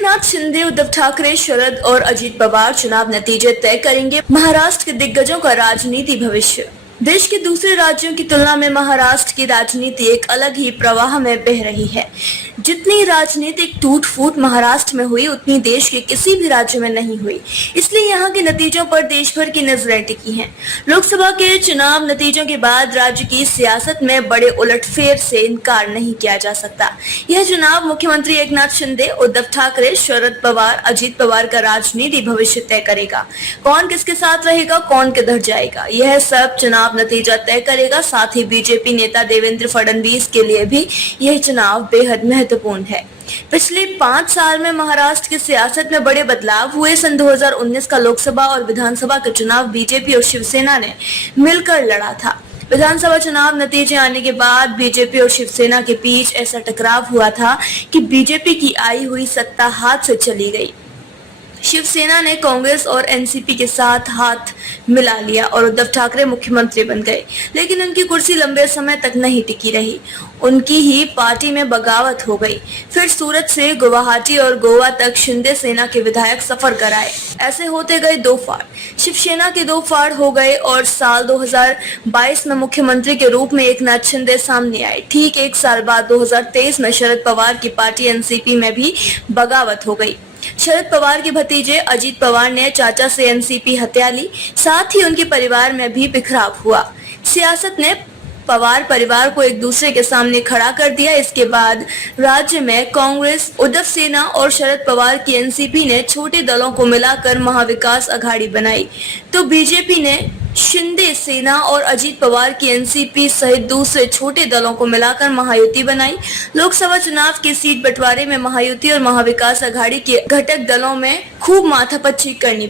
एकनाथ शिंदे, उद्धव ठाकरे, शरद और अजीत पवार चुनाव नतीजे तय करेंगे महाराष्ट्र के दिग्गजों का राजनीति भविष्य। देश के दूसरे राज्यों की तुलना में महाराष्ट्र की राजनीति एक अलग ही प्रवाह में बह रही है। जितनी राजनीतिक टूट फूट महाराष्ट्र में हुई, उतनी देश के किसी भी राज्य में नहीं हुई। इसलिए यहाँ के नतीजों पर देश भर की नजरें टिकी हैं। लोकसभा के चुनाव नतीजों के बाद राज्य की सियासत में बड़े उलटफेर से इनकार नहीं किया जा सकता। यह चुनाव मुख्यमंत्री एकनाथ शिंदे, उद्धव ठाकरे, शरद पवार, अजीत पवार का राजनीति भविष्य तय करेगा। कौन किसके साथ रहेगा, कौन किधर जाएगा, यह सब चुनाव नतीजा तय करेगा। साथ ही बीजेपी नेता देवेंद्र फडणवीस के लिए भी यह चुनाव बेहद महत्वपूर्ण है। पिछले 5 साल में महाराष्ट्र की सियासत में बड़े बदलाव हुए। सन 2019 का लोकसभा और विधानसभा के चुनाव बीजेपी और शिवसेना ने मिलकर लड़ा था। विधानसभा चुनाव नतीजे आने के बाद बीजेपी और शिवसेना के बीच ऐसा टकराव हुआ था कि बीजेपी की आई हुई सत्ता हाथ से चली गई। शिवसेना ने कांग्रेस और एनसीपी के साथ हाथ मिला लिया और उद्धव ठाकरे मुख्यमंत्री बन गए, लेकिन उनकी कुर्सी लंबे समय तक नहीं टिकी रही। उनकी ही पार्टी में बगावत हो गई। फिर सूरत से गुवाहाटी और गोवा तक शिंदे सेना के विधायक सफर कराए। ऐसे होते गए 2 फाड़, शिवसेना के 2 फाड़ हो गए और साल 2022 में मुख्यमंत्री के रूप में एकनाथ शिंदे सामने आए। ठीक 1 साल बाद 2023 में शरद पवार की पार्टी एनसीपी में भी बगावत हो गई। शरद पवार के भतीजे अजीत पवार ने चाचा से एनसीपी हत्या ली। साथ ही उनके परिवार में भी बिखराव हुआ। सियासत ने पवार परिवार को एक दूसरे के सामने खड़ा कर दिया। इसके बाद राज्य में कांग्रेस, उद्धव सेना और शरद पवार की एनसीपी ने छोटे दलों को मिलाकर महाविकास अघाड़ी बनाई, तो बीजेपी ने शिंदे सेना और अजीत पवार की एनसीपी सहित दूसरे छोटे दलों को मिलाकर महायुति बनाई। लोकसभा चुनाव के सीट बंटवारे में महायुति और महाविकास अघाड़ी के घटक दलों में खूब माथापच्ची करनी पड़ी।